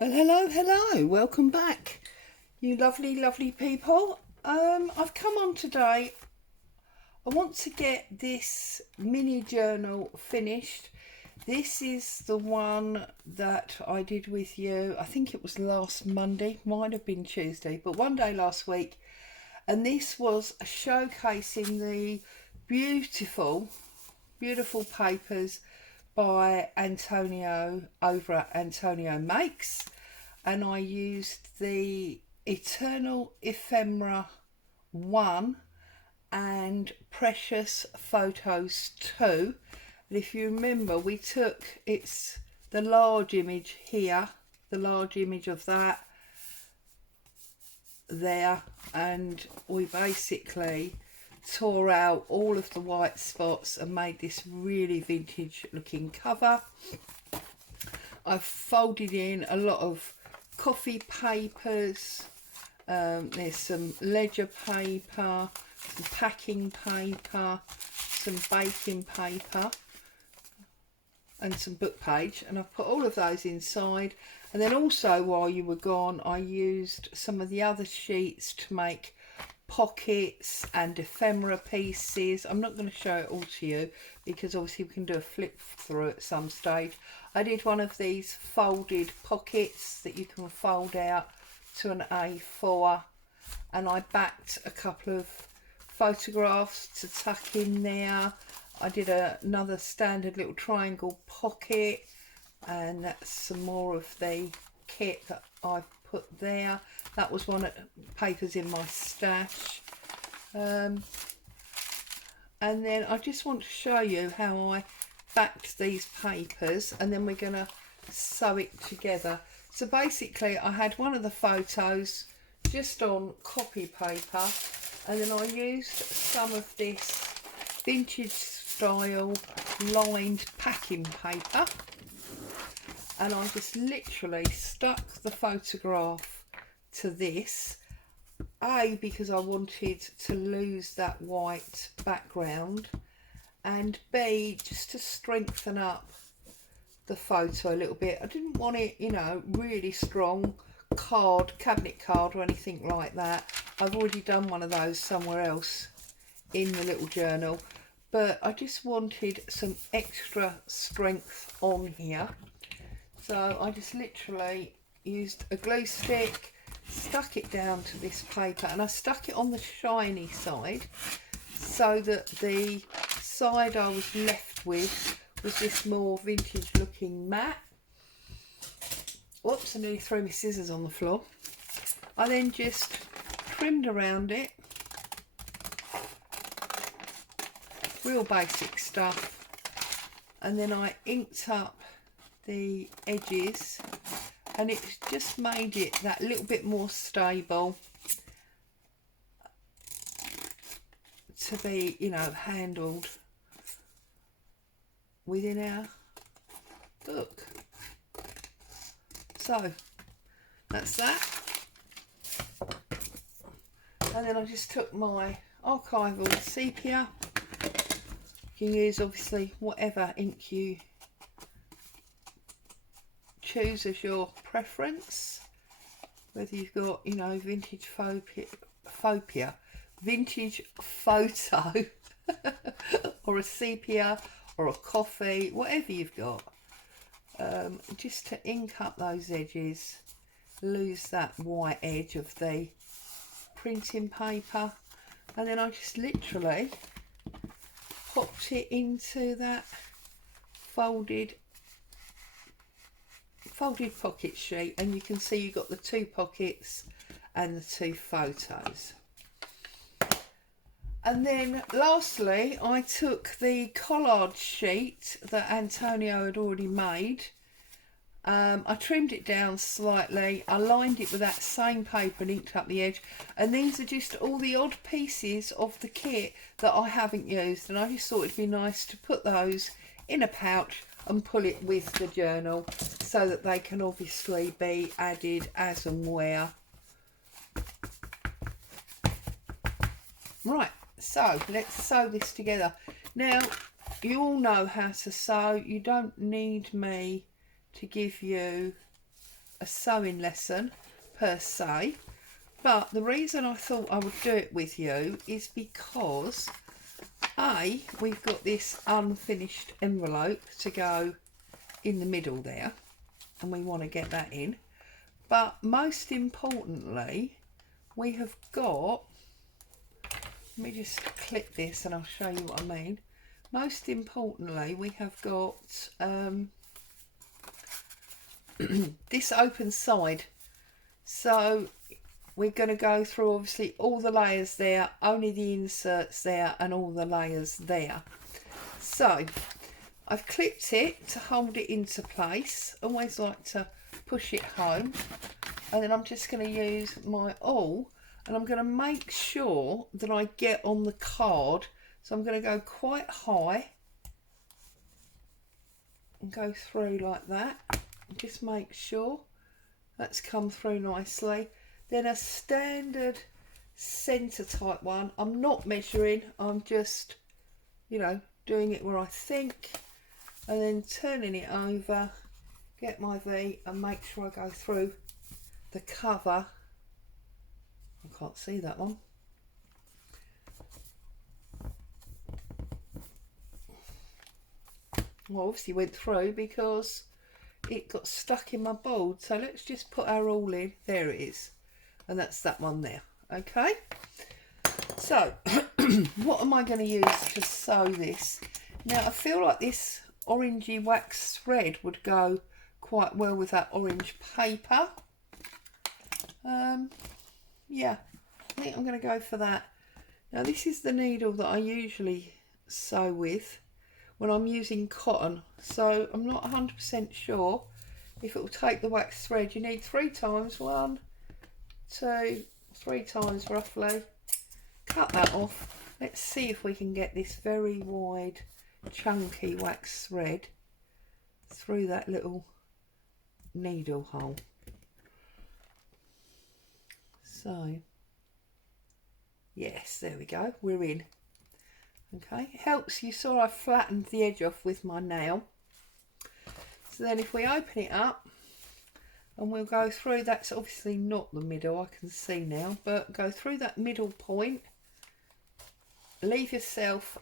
Well, hello, welcome back, you lovely people. I've come on today. I want to get this mini journal finished. This is the one that I did with you, I think it was last Monday, might have been Tuesday, but one day last week. And this was showcasing the beautiful, beautiful papers by Antonio over at Antonio Makes, and I used the Eternal Ephemera 1 and Precious Photos 2. And if you remember, we took, it's the large image here, the large image of that there, and we basically tore out all of the white spots and made this really vintage looking cover. I've folded in a lot of coffee papers, there's some ledger paper, some packing paper, some baking paper and some book page, and I've put all of those inside. And then also, while you were gone, I used some of the other sheets to make pockets and ephemera pieces. I'm not going to show it all to you because obviously we can do a flip through at some stage. I did one of these folded pockets that you can fold out to an A4, and I backed a couple of photographs to tuck in there. I did another standard little triangle pocket, and that's some more of the kit that I've put there. That was one of the papers in my stash. And then I just want to show you how I backed these papers, and then we're going to sew it together. So basically I had one of the photos just on copy paper, and then I used some of this vintage style lined packing paper, and I just literally stuck the photograph to this, A, because I wanted to lose that white background, and B, just to strengthen up the photo a little bit. I didn't want it, you know, really strong card, cabinet card or anything like that. I've already done one of those somewhere else in the little journal, but I just wanted some extra strength on here. So I just literally used a glue stick, stuck it down to this paper, and I stuck it on the shiny side so that the side I was left with was this more vintage looking matte. Whoops, I nearly threw my scissors on the floor. I then just trimmed around it, real basic stuff, and then I inked up the edges, and it just made it that little bit more stable to be, you know, handled within our book. So that's that. And then I just took my archival sepia. You can use obviously whatever ink you choose as your preference, whether you've got, you know, vintage vintage photo or a sepia or a coffee, whatever you've got, just to ink up those edges, lose that white edge of the printing paper. And then I just literally popped it into that folded pocket sheet, and you can see you've got the two pockets and the two photos. And then lastly, I took the collard sheet that Antonio had already made. I trimmed it down slightly, I lined it with that same paper and inked up the edge, and these are just all the odd pieces of the kit that I haven't used, and I just thought it'd be nice to put those in a pouch and pull it with the journal so that they can obviously be added as and where. Right, so let's sew this together. Now, you all know how to sew. You don't need me to give you a sewing lesson per se, but the reason I thought I would do it with you is because we've got this unfinished envelope to go in the middle there, and we want to get that in. But most importantly, we have got, let me just clip this and I'll show you what I mean. Most importantly, we have got this open side. So we're going to go through obviously all the layers there, only the inserts there, and all the layers there. So I've clipped it to hold it into place. Always like to push it home. And then I'm just going to use my awl, and I'm going to make sure that I get on the card. So I'm going to go quite high and go through like that. Just make sure that's come through nicely. Then a standard centre type one. I'm not measuring, I'm just, you know, doing it where I think, and then turning it over, get my V and make sure I go through the cover. I can't see that one. Well, obviously went through because it got stuck in my board. So let's just put our awl in. There it is. And that's that one there. Okay. So what am I going to use to sew this? Now I feel like this orangey wax thread would go quite well with that orange paper. Yeah, I think I'm going to go for that. Now this is the needle that I usually sew with when I'm using cotton, so I'm not 100% sure if it will take the wax thread. You need 3 times, 1, 2, 3 times roughly. Cut that off. Let's see if we can get this very wide chunky wax thread through that little needle hole. So yes, there we go, we're in. Okay, it helps. You saw I flattened the edge off with my nail. So then if we open it up, and we'll go through, that's obviously not the middle, I can see now, but go through that middle point, leave yourself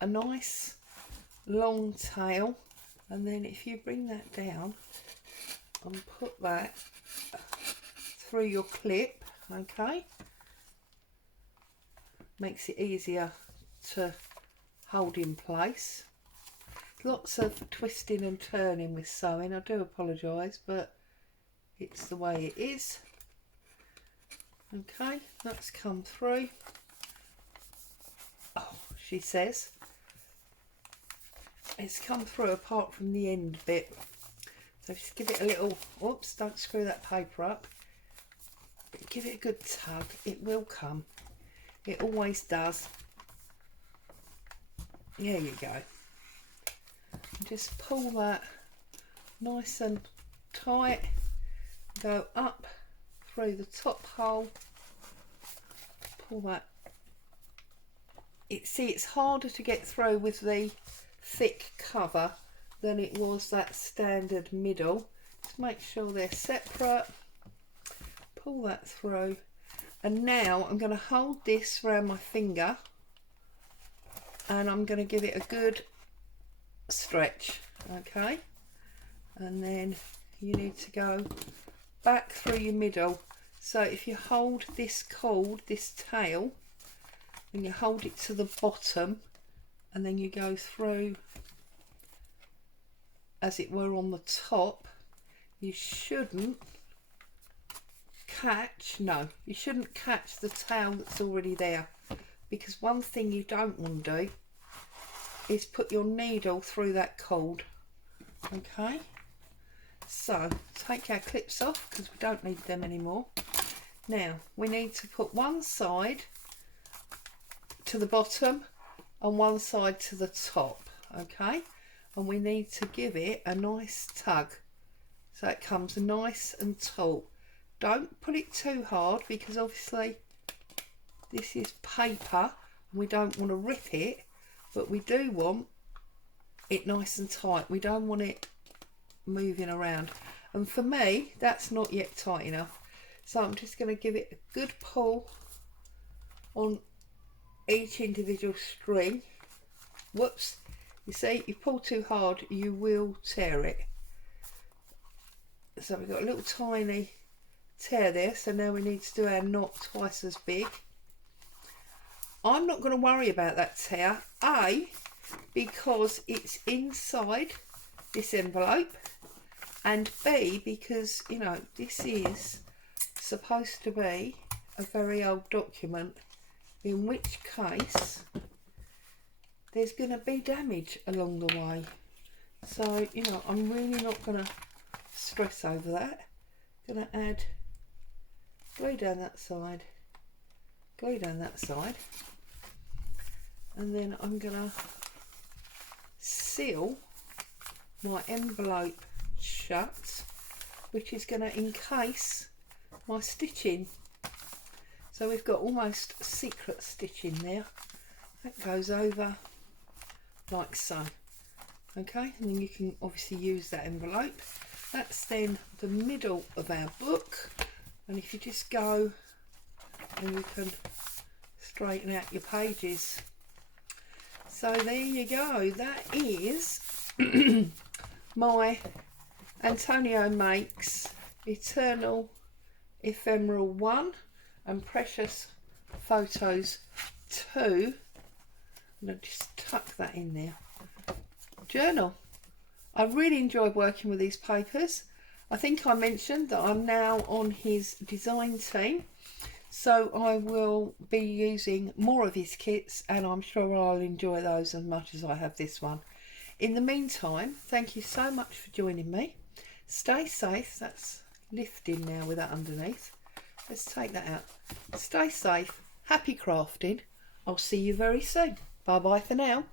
a nice long tail, and then if you bring that down and put that through your clip, okay, makes it easier to hold in place. Lots of twisting and turning with sewing, I do apologise, but it's the way it is. Okay, that's come through. Oh, she says it's come through apart from the end bit, so just give it a little, oops, don't screw that paper up, give it a good tug, it will come, it always does. There you go. Just pull that nice and tight, go up through the top hole, pull that. See, it's harder to get through with the thick cover than it was that standard middle. Just make sure they're separate, pull that through, and now I'm going to hold this around my finger and I'm going to give it a good stretch, okay, and then you need to go back through your middle. So if you hold this cord, this tail, and you hold it to the bottom, and then you go through as it were on the top, you shouldn't catch, no, you shouldn't catch the tail that's already there, because one thing you don't want to do is put your needle through that cord. Okay, so take our clips off because we don't need them anymore. Now we need to put one side to the bottom and one side to the top, okay, and we need to give it a nice tug so it comes nice and taut. Don't pull it too hard because obviously this is paper and we don't want to rip it, but we do want it nice and tight. We don't want it moving around. And for me, that's not yet tight enough. So I'm just going to give it a good pull on each individual string. Whoops. You see, you pull too hard, you will tear it. So we've got a little tiny tear there. So now we need to do our knot twice as big. I'm not going to worry about that tear. A, because it's inside this envelope. And B, because, you know, this is supposed to be a very old document, in which case there's going to be damage along the way. So, you know, I'm really not going to stress over that. Going to add glue down that side, glue down that side, and then I'm going to seal my envelope shut, which is going to encase my stitching. So we've got almost secret stitching there. That goes over like so. Okay, and then you can obviously use that envelope. That's then the middle of our book, and if you just go and you can straighten out your pages. So there you go, that is my Antonio Makes Eternal Ephemeral 1 and Precious Photos 2. I'm going to just tuck that in there. Journal. I really enjoyed working with these papers. I think I mentioned that I'm now on his design team, so I will be using more of his kits, and I'm sure I'll enjoy those as much as I have this one. In the meantime, thank you so much for joining me. Stay safe. That's lifting now with that underneath. Let's take that out. Stay safe. Happy crafting. I'll see you very soon. Bye bye for now.